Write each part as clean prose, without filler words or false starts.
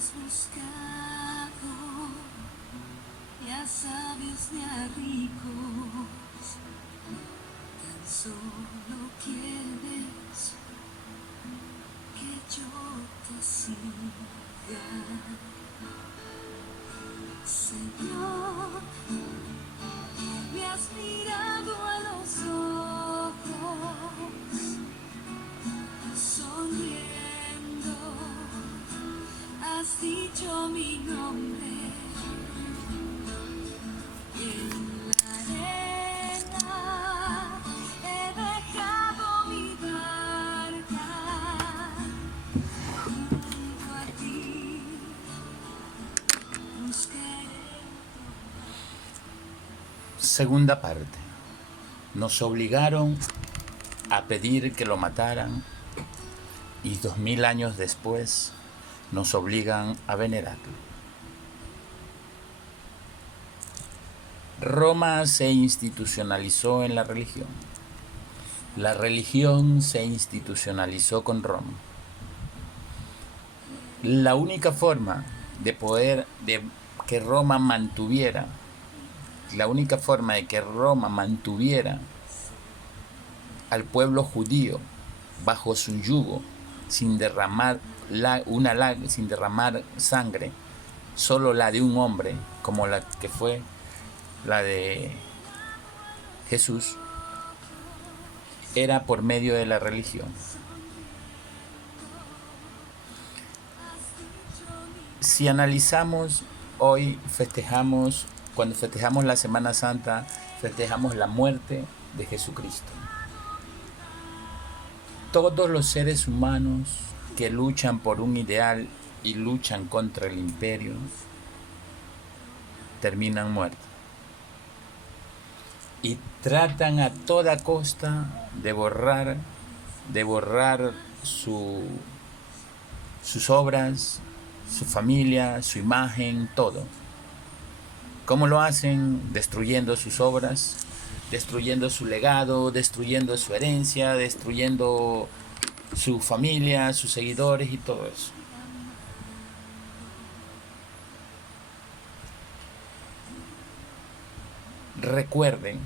has buscado y a sabios ni a ricos, tan solo quieres que yo te siga. Señor, me has mirado a los ojos, sonriendo, has dicho mi nombre. En la arena he dejado mi barca, junto a ti buscaré. Segunda parte. Nos obligaron a pedir que lo mataran y 2000 años después nos obligan a venerarlo. Roma se institucionalizó en la religión. La religión se institucionalizó con Roma. La única forma de que Roma mantuviera al pueblo judío bajo su yugo, sin derramar sangre, solo la de un hombre, como la que fue la de Jesús, era por medio de la religión. Si analizamos, hoy cuando festejamos la Semana Santa, festejamos la muerte de Jesucristo. Todos los seres humanos que luchan por un ideal y luchan contra el imperio terminan muertos. Y tratan a toda costa de borrar sus obras, su familia, su imagen, todo. ¿Cómo lo hacen? Destruyendo sus obras, destruyendo su legado, destruyendo su herencia, destruyendo su familia, sus seguidores y todo eso. Recuerden,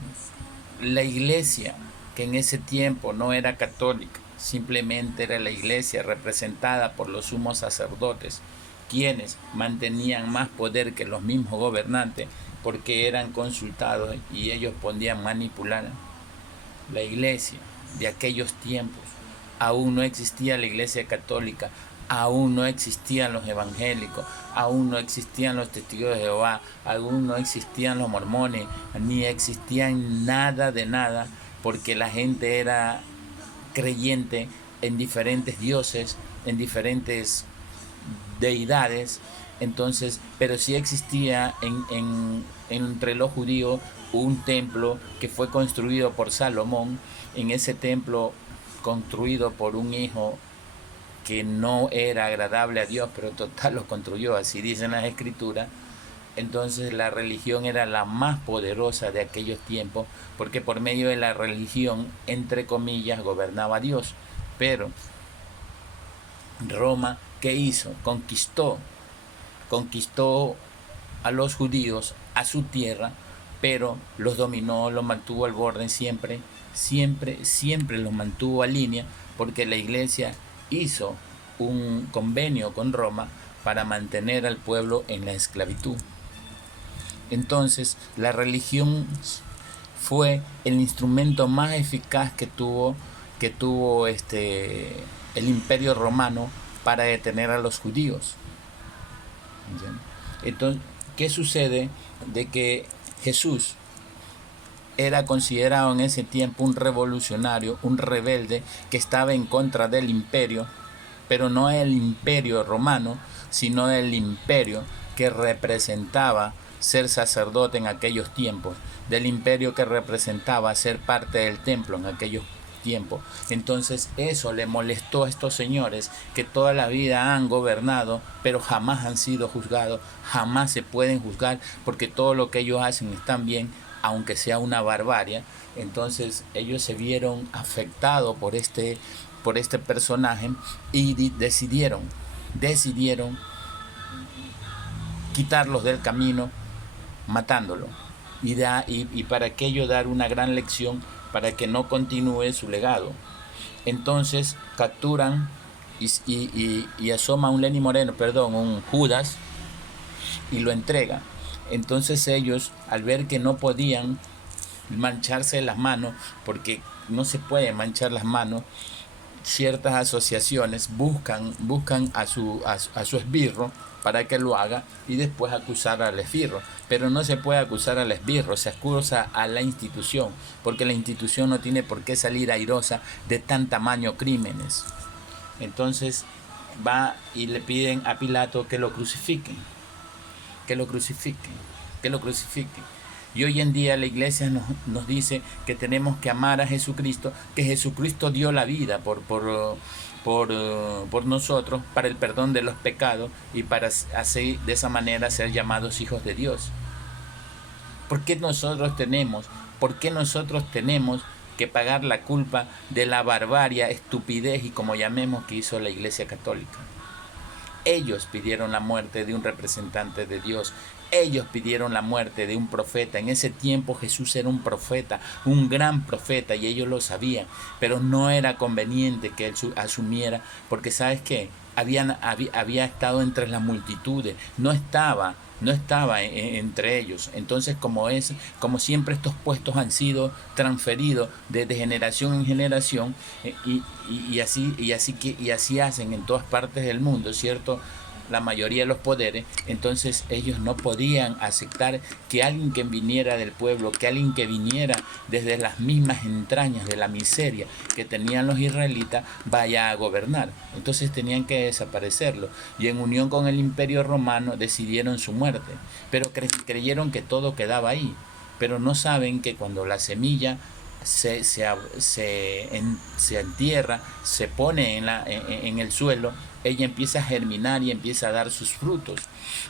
la iglesia, que en ese tiempo no era católica, simplemente era la iglesia representada por los sumos sacerdotes, quienes mantenían más poder que los mismos gobernantes porque eran consultados y ellos podían manipular. La iglesia de aquellos tiempos, aún no existía la iglesia católica, aún no existían los evangélicos, aún no existían los testigos de Jehová, aún no existían los mormones, ni existían nada de nada, porque la gente era creyente en diferentes dioses, en diferentes deidades. Entonces, pero sí existía entre los judíos un templo que fue construido por Salomón. En ese templo, construido por un hijo que no era agradable a Dios, pero total lo construyó, así dicen las escrituras. Entonces la religión era la más poderosa de aquellos tiempos, porque por medio de la religión, entre comillas, gobernaba Dios. Pero Roma, ¿qué hizo? Conquistó a los judíos a su tierra, pero los dominó, los mantuvo al borde siempre los mantuvo a línea, porque la iglesia hizo un convenio con Roma para mantener al pueblo en la esclavitud. Entonces, la religión fue el instrumento más eficaz que tuvo el Imperio Romano para detener a los judíos. Entonces, ¿qué sucede? De que Jesús era considerado en ese tiempo un revolucionario, un rebelde que estaba en contra del imperio, pero no el imperio romano, sino el imperio que representaba ser sacerdote en aquellos tiempos, del imperio que representaba ser parte del templo en aquellos tiempo. Entonces eso le molestó a estos señores que toda la vida han gobernado, pero jamás han sido juzgados, jamás se pueden juzgar, porque todo lo que ellos hacen están bien, aunque sea una barbarie. Entonces ellos se vieron afectados por este personaje y decidieron quitarlos del camino, matándolo. Y para aquello dar una gran lección para que no continúe su legado. Entonces capturan y asoma un Lenny Moreno, perdón, un Judas, y lo entrega. Entonces ellos, al ver que no podían mancharse las manos, porque no se puede manchar las manos, ciertas asociaciones buscan a su esbirro para que lo haga y después acusar al esbirro. Pero no se puede acusar al esbirro, se acusa a la institución, porque la institución no tiene por qué salir airosa de tan tamaño crímenes. Entonces va y le piden a Pilato que lo crucifiquen, que lo crucifiquen, que lo crucifiquen. Y hoy en día la iglesia nos dice que tenemos que amar a Jesucristo, que Jesucristo dio la vida por nosotros, para el perdón de los pecados y para así, de esa manera, ser llamados hijos de Dios. ¿Por qué nosotros tenemos que pagar la culpa de la barbarie, estupidez y como llamemos que hizo la Iglesia Católica? Ellos pidieron la muerte de un representante de Dios. Ellos pidieron la muerte de un profeta. En ese tiempo Jesús era un profeta, un gran profeta, y ellos lo sabían. Pero no era conveniente que él asumiera, porque ¿sabes qué? Había estado entre las multitudes, no estaba entre ellos. Entonces, como siempre estos puestos han sido transferidos de generación en generación, y así hacen en todas partes del mundo, ¿cierto? La mayoría de los poderes. Entonces ellos no podían aceptar que alguien que viniera del pueblo, que alguien que viniera desde las mismas entrañas de la miseria que tenían los israelitas, vaya a gobernar. Entonces tenían que desaparecerlo, y en unión con el Imperio Romano decidieron su muerte, pero creyeron que todo quedaba ahí, pero no saben que cuando la semilla se entierra, se pone en el suelo, ella empieza a germinar y empieza a dar sus frutos.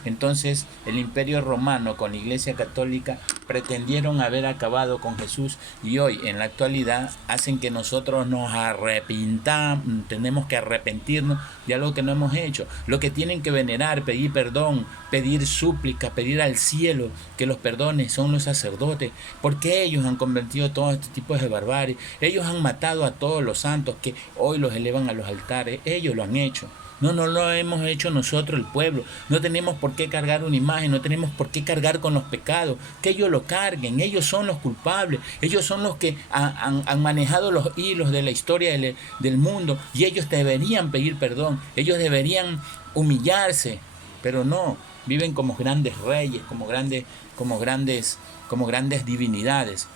Entonces el Imperio Romano con la Iglesia Católica pretendieron haber acabado con Jesús, y hoy en la actualidad hacen que nosotros nos arrepintamos, tenemos que arrepentirnos de algo que no hemos hecho. Lo que tienen que venerar, pedir perdón, pedir súplica, pedir al cielo que los perdone son los sacerdotes, porque ellos han convertido todo este tipo de barbarie. Ellos han matado a todos los santos que hoy los elevan a los altares. Ellos lo han hecho. No lo hemos hecho nosotros, el pueblo. No tenemos por qué cargar una imagen, no tenemos por qué cargar con los pecados. Que ellos lo carguen, ellos son los culpables. Ellos son los que han manejado los hilos de la historia del mundo, y ellos deberían pedir perdón, ellos deberían humillarse, pero no, viven como grandes reyes, como grandes divinidades.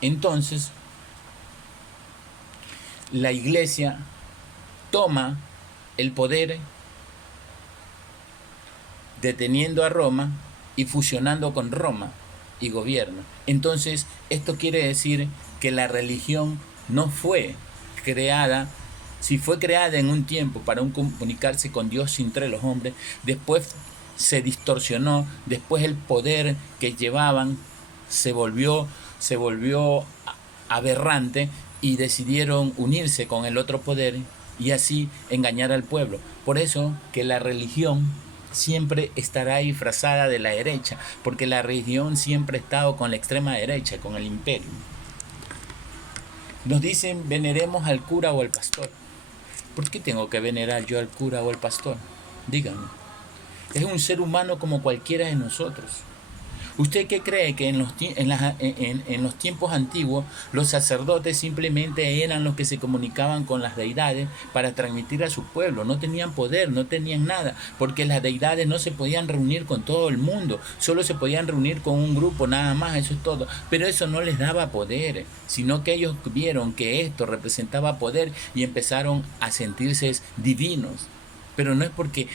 Entonces, la iglesia toma el poder deteniendo a Roma y fusionando con Roma y gobierna. Entonces, esto quiere decir que la religión no fue creada, si fue creada en un tiempo para comunicarse con Dios entre los hombres, después se distorsionó, después el poder que llevaban se volvió aberrante, y decidieron unirse con el otro poder y así engañar al pueblo. Por eso que la religión siempre estará disfrazada de la derecha, porque la religión siempre ha estado con la extrema derecha, con el imperio. Nos dicen veneremos al cura o al pastor. ¿Por qué tengo que venerar yo al cura o al pastor? Díganme. Es un ser humano como cualquiera de nosotros. ¿Usted qué cree? Que en los tiempos antiguos los sacerdotes simplemente eran los que se comunicaban con las deidades para transmitir a su pueblo? No tenían poder, no tenían nada, porque las deidades no se podían reunir con todo el mundo, solo se podían reunir con un grupo nada más, eso es todo. Pero eso no les daba poder, sino que ellos vieron que esto representaba poder y empezaron a sentirse divinos. Pero no es porque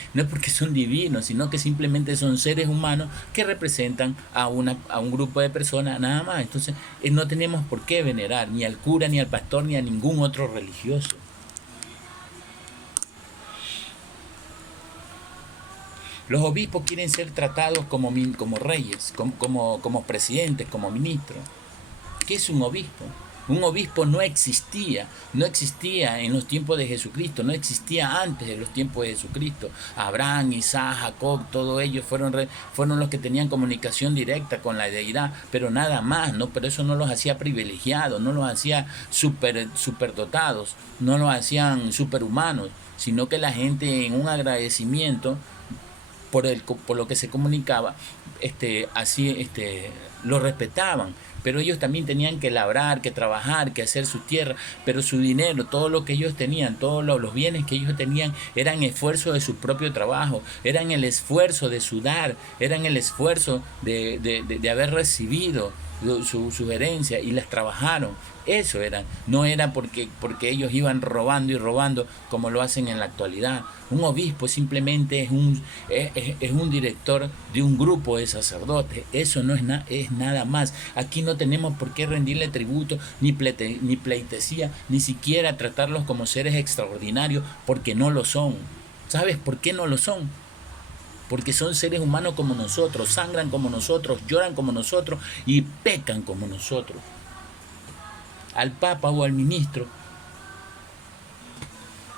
son divinos, sino que simplemente son seres humanos que representan a un grupo de personas nada más. Entonces no tenemos por qué venerar ni al cura, ni al pastor, ni a ningún otro religioso. Los obispos quieren ser tratados como reyes, como presidentes, como ministros. ¿Qué es un obispo? Un obispo no existía en los tiempos de Jesucristo, no existía antes de los tiempos de Jesucristo. Abraham, Isaac, Jacob, todos ellos fueron los que tenían comunicación directa con la deidad, pero nada más, ¿no? Pero eso no los hacía privilegiados, no los hacía superdotados, no los hacían superhumanos, sino que la gente en un agradecimiento por lo que se comunicaba, lo respetaban. Pero ellos también tenían que labrar, que trabajar, que hacer su tierra, pero su dinero, todo lo que ellos tenían, todos los bienes que ellos tenían, eran esfuerzo de su propio trabajo, eran el esfuerzo de sudar, eran el esfuerzo de haber recibido su herencia y las trabajaron. Eso era, no era porque ellos iban robando y robando como lo hacen en la actualidad. Un obispo simplemente es un director de un grupo de sacerdotes. Eso no es nada más. Aquí no tenemos por qué rendirle tributo, ni pleitesía, ni siquiera tratarlos como seres extraordinarios, porque no lo son. ¿Sabes por qué no lo son? Porque son seres humanos como nosotros, sangran como nosotros, lloran como nosotros y pecan como nosotros. Al Papa o al ministro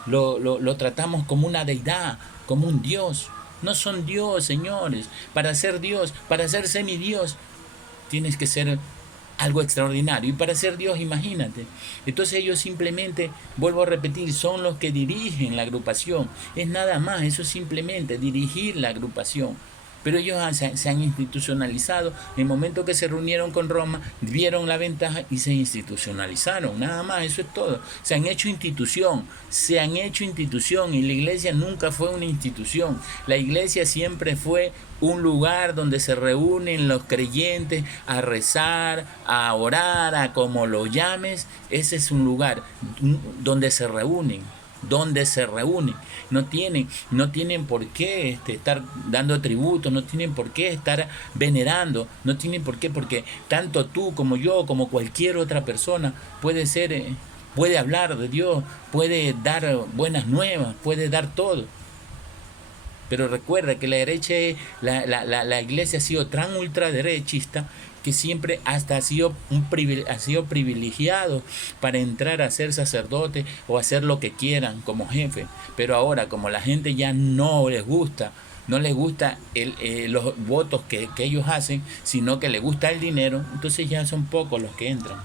lo tratamos como una deidad, como un Dios. No son Dios, señores. Para ser Dios, para ser semidios, tienes que ser algo extraordinario. Y para ser Dios, imagínate. Entonces ellos simplemente, vuelvo a repetir, son los que dirigen la agrupación. Es nada más, eso es simplemente dirigir la agrupación. Pero ellos se han institucionalizado. En el momento que se reunieron con Roma, vieron la ventaja y se institucionalizaron. Nada más, eso es todo. Se han hecho institución y la iglesia nunca fue una institución. La iglesia siempre fue un lugar donde se reúnen los creyentes a rezar, a orar, a como lo llames. Ese es un lugar donde se reúnen. No tienen por qué estar dando tributo, no tienen por qué estar venerando, no tienen por qué, porque tanto tú como yo, como cualquier otra persona puede hablar de Dios, puede dar buenas nuevas, puede dar todo. Pero recuerda que la iglesia ha sido tan ultraderechista que siempre hasta ha sido privilegiado para entrar a ser sacerdote o hacer lo que quieran como jefe. Pero ahora, como la gente ya no les gusta los votos que ellos hacen, sino que les gusta el dinero, entonces ya son pocos los que entran.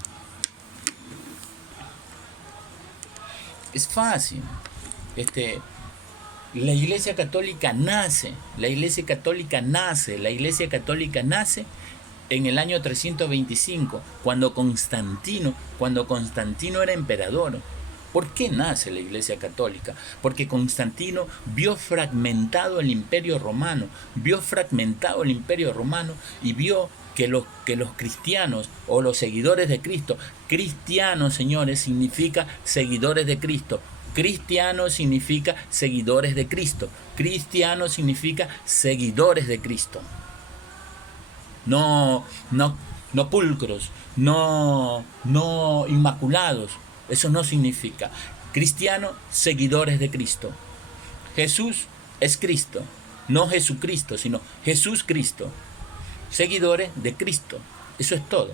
Es fácil. La Iglesia Católica nace en el año 325, cuando Constantino era emperador. ¿Por qué nace la Iglesia Católica? Porque Constantino vio fragmentado el Imperio Romano, y vio que los cristianos o los seguidores de Cristo, cristianos, señores, significa seguidores de Cristo. Cristiano significa seguidores de Cristo. Cristiano significa seguidores de Cristo. No pulcros, no inmaculados. Eso no significa. Cristiano, seguidores de Cristo. Jesús es Cristo, no Jesucristo, sino Jesús Cristo. Seguidores de Cristo. Eso es todo.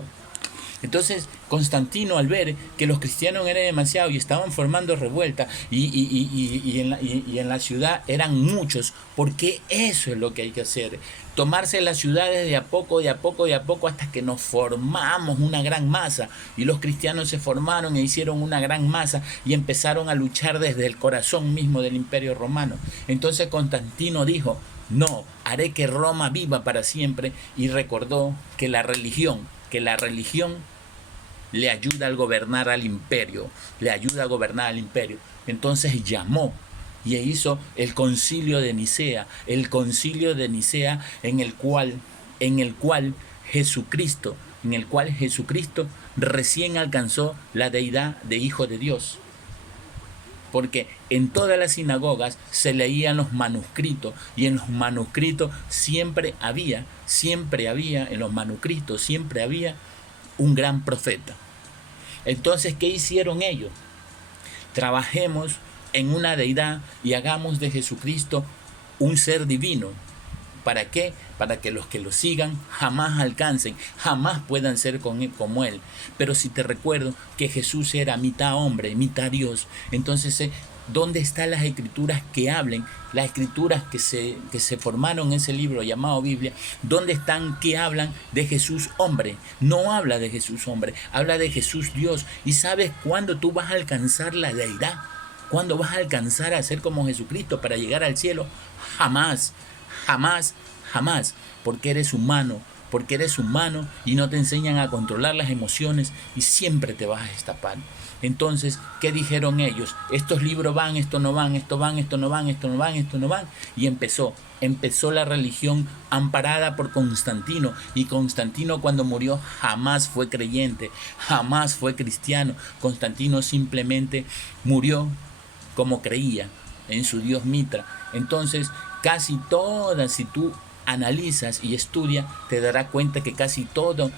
Entonces Constantino, al ver que los cristianos eran demasiados y estaban formando revuelta y en la ciudad eran muchos, porque eso es lo que hay que hacer, tomarse las ciudades de a poco hasta que nos formamos una gran masa. Y los cristianos se formaron e hicieron una gran masa y empezaron a luchar desde el corazón mismo del Imperio Romano. Entonces Constantino dijo: no, haré que Roma viva para siempre, y recordó que la religión le ayuda a gobernar al imperio, Entonces llamó y hizo el concilio de Nicea, en el cual Jesucristo recién alcanzó la deidad de Hijo de Dios. Porque en todas las sinagogas se leían los manuscritos, y en los manuscritos siempre había un gran profeta. Entonces, ¿qué hicieron ellos? Trabajemos en una deidad y hagamos de Jesucristo un ser divino. ¿Para qué? Para que los que lo sigan jamás alcancen, jamás puedan ser como Él. Pero si te recuerdo que Jesús era mitad hombre, mitad Dios, entonces ¿dónde están las escrituras que hablen? Las escrituras que se formaron en ese libro llamado Biblia, ¿dónde están que hablan de Jesús hombre? No habla de Jesús hombre, habla de Jesús Dios. ¿Y sabes cuándo tú vas a alcanzar la deidad? ¿Cuándo vas a alcanzar a ser como Jesucristo para llegar al cielo? Jamás, jamás, jamás, porque eres humano y no te enseñan a controlar las emociones y siempre te vas a destapar. Entonces, ¿qué dijeron ellos? Estos libros van, esto no van, esto van, esto no van, esto no van, esto no van. Y empezó la religión amparada por Constantino. Y Constantino cuando murió jamás fue creyente, jamás fue cristiano. Constantino simplemente murió como creía en su dios Mitra. Entonces, casi todas, si tú analizas y estudias, te darás cuenta que casi todo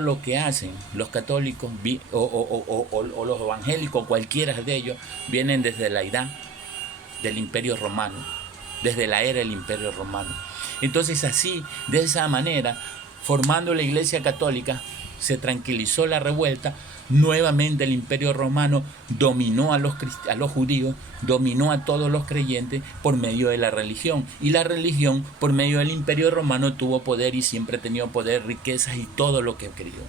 lo que hacen los católicos o los evangélicos, cualquiera de ellos, vienen desde la edad del Imperio Romano, desde la era del Imperio Romano. Entonces así, de esa manera, formando la Iglesia Católica, se tranquilizó la revuelta. Nuevamente el Imperio Romano dominó a los judíos, dominó a todos los creyentes por medio de la religión. Y la religión, por medio del Imperio Romano, tuvo poder y siempre ha tenido poder, riquezas y todo lo que ha querido.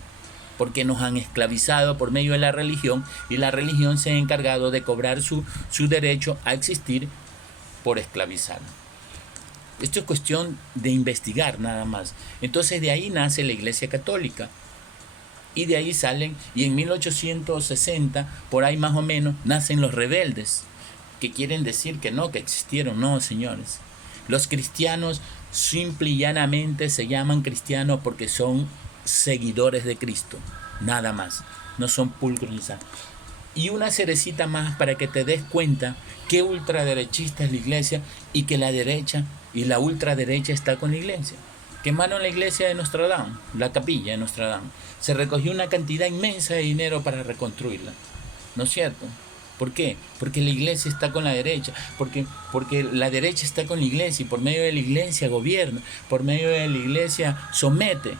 Porque nos han esclavizado por medio de la religión y la religión se ha encargado de cobrar su derecho a existir por esclavizar. Esto es cuestión de investigar nada más. Entonces de ahí nace la Iglesia Católica. Y de ahí salen, y en 1860, por ahí más o menos, nacen los rebeldes, que quieren decir que no, que existieron. No, señores. Los cristianos simple y llanamente se llaman cristianos porque son seguidores de Cristo, nada más. No son pulcros ni santos. Y una cerecita más para que te des cuenta qué ultraderechista es la iglesia y que la derecha y la ultraderecha está con la iglesia. Quemaron la iglesia de Nostradamus, la capilla de Nostradamus. Se recogió una cantidad inmensa de dinero para reconstruirla. ¿No es cierto? ¿Por qué? Porque la iglesia está con la derecha, porque la derecha está con la iglesia y por medio de la iglesia gobierna, por medio de la iglesia somete.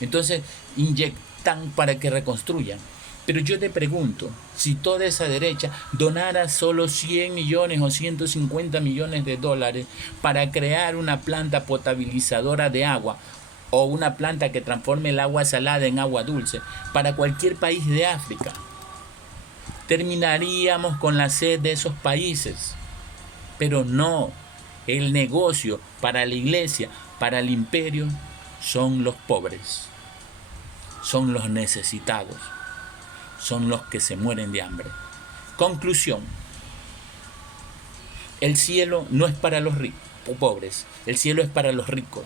Entonces inyectan para que reconstruyan. Pero yo te pregunto, si toda esa derecha donara solo 100 millones o 150 millones de dólares para crear una planta potabilizadora de agua o una planta que transforme el agua salada en agua dulce para cualquier país de África, terminaríamos con la sed de esos países. Pero no, el negocio para la iglesia, para el imperio, son los pobres, son los necesitados, son los que se mueren de hambre. Conclusión: el cielo no es para los pobres, el cielo es para los ricos.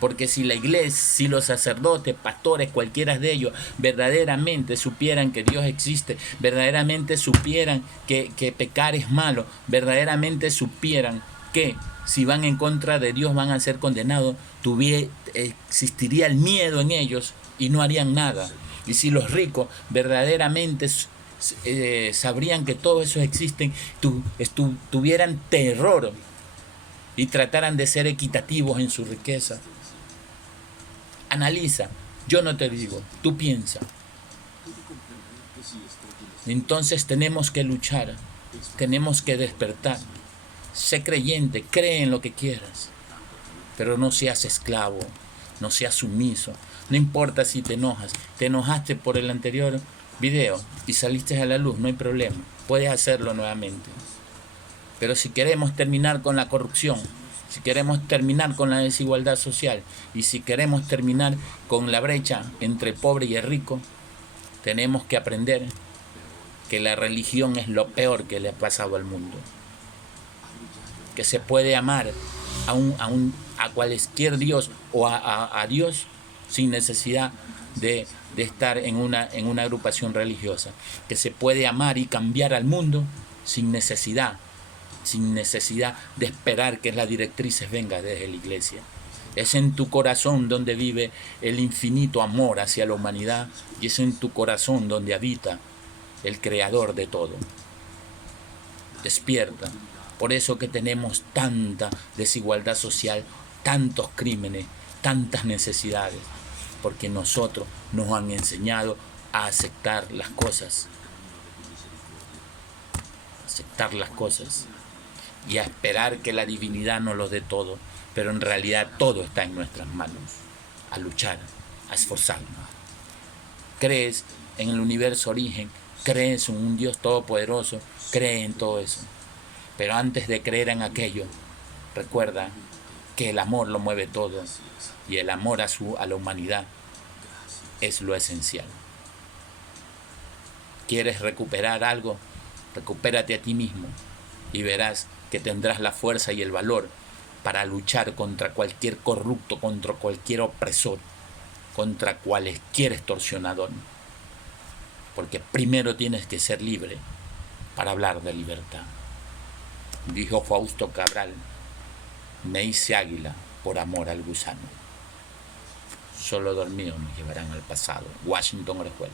Porque si la iglesia, si los sacerdotes, pastores, cualquiera de ellos, verdaderamente supieran que Dios existe, verdaderamente supieran que pecar es malo, verdaderamente supieran que si van en contra de Dios van a ser condenados, existiría el miedo en ellos y no harían nada. Y si los ricos verdaderamente sabrían que todo eso existe, tuvieran terror y trataran de ser equitativos en su riqueza. Analiza, yo no te digo, tú piensa. Entonces tenemos que luchar, tenemos que despertar. Sé creyente, cree en lo que quieras, pero no seas esclavo, no seas sumiso. No importa si te enojas, te enojaste por el anterior video y saliste a la luz, no hay problema, puedes hacerlo nuevamente. Pero si queremos terminar con la corrupción, si queremos terminar con la desigualdad social y si queremos terminar con la brecha entre pobre y el rico, tenemos que aprender que la religión es lo peor que le ha pasado al mundo. Que se puede amar a cualquier Dios o a Dios sin necesidad de estar en una agrupación religiosa. Que se puede amar y cambiar al mundo sin necesidad de esperar que las directrices vengan desde la iglesia. Es en tu corazón donde vive el infinito amor hacia la humanidad y es en tu corazón donde habita el creador de todo. Despierta, Por eso que tenemos tanta desigualdad social, tantos crímenes, tantas necesidades, porque nosotros nos han enseñado a aceptar las cosas, y a esperar que la divinidad nos lo dé todo, pero en realidad todo está en nuestras manos, a luchar, a esforzarnos. Crees en el universo origen, crees en un Dios todopoderoso, cree en todo eso, pero antes de creer en aquello, recuerda que el amor lo mueve todo, y el amor a la humanidad es lo esencial. ¿Quieres recuperar algo? Recupérate a ti mismo y verás que tendrás la fuerza y el valor para luchar contra cualquier corrupto, contra cualquier opresor, contra cualquier extorsionador. Porque primero tienes que ser libre para hablar de libertad. Dijo Fausto Cabral, me hice águila por amor al gusano. Solo dormidos nos llevarán al pasado. Washington Orejuela.